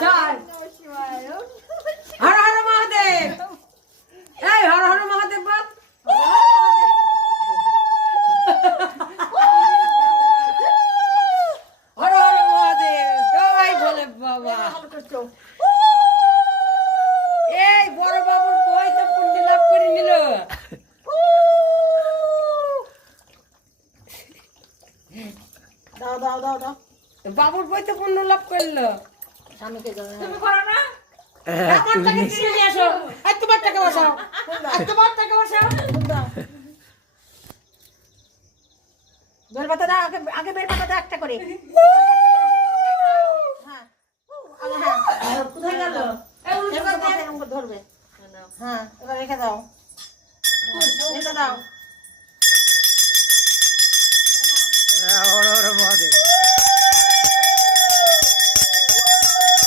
চল হর হর মহাদেব এই হর হর মহাদেব বল হর হর মহাদেব জয় ভোলে বাবা এই বড় বাবুর বই তো পুণ্যি লাভ করে নিল দাও দাও দাও দাও বাবুর বই তো পুণ্য লাভ করলো স্বামীকে দাও তুমি করো না আমার টাকা ছিঁড়ে নিয়ে আসো আর তোমার টাকা বসাও আর তোমার টাকা বসাও বেল পাতা দাও আগে আগে বেল পাতা দাও একটা করে হ্যাঁ হ্যাঁ কোথায় গেল এরকম ধরবে হ্যাঁ এবার রেখে দাও রেখে দাও হর হর মহাদেব